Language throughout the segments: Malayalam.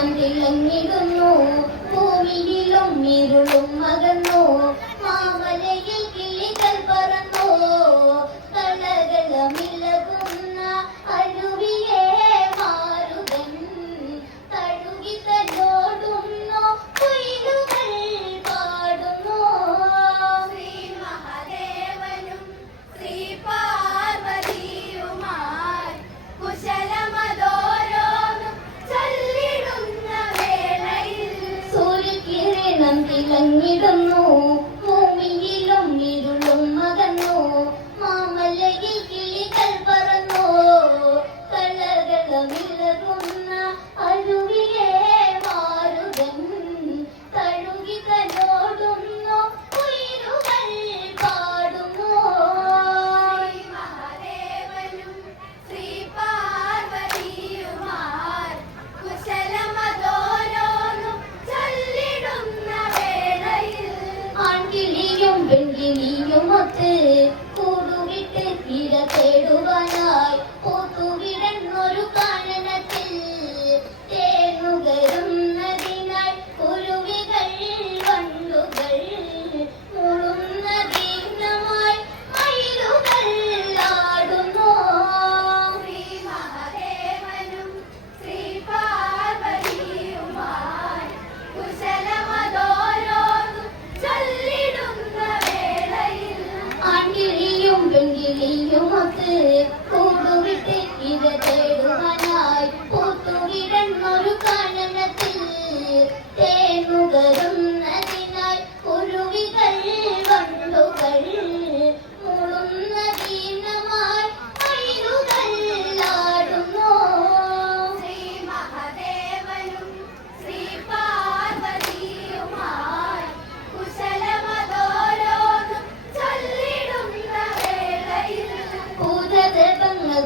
വാനം തിളങ്ങിടുന്നു ഭൂമിയിലും ഇരുളും മകന്നു മാമലയിൽ കിളികൾ പറന്നു കളകളമില്ല 我的工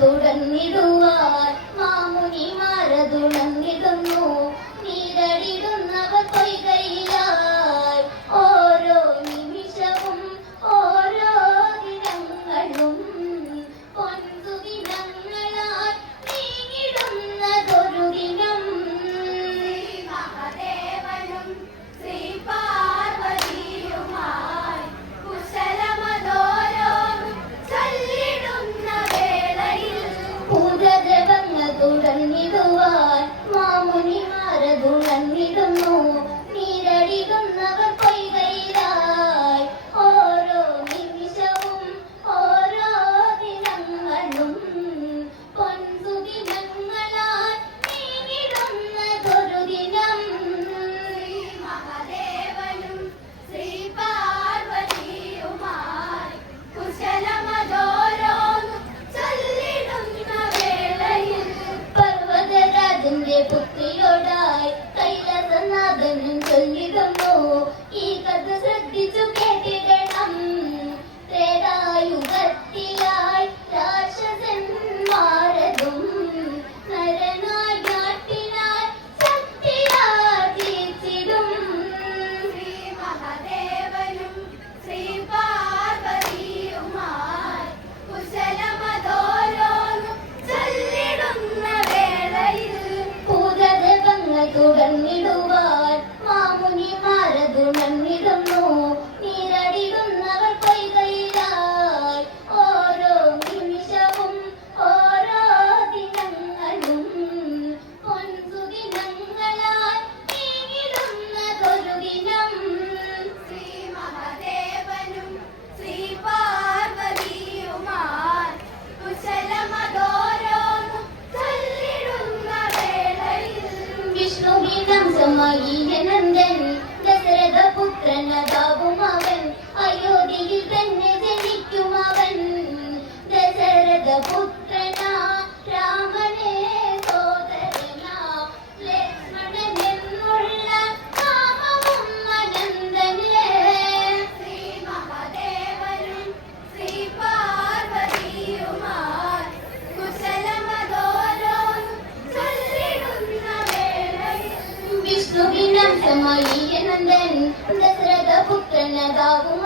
തുണർന്നിടുവാൻ മാമുനിമാരതുണർന്നിടുന്നു നീരടിടുന്നവ കൊയ്കയിലാ ಮೆನದಾವು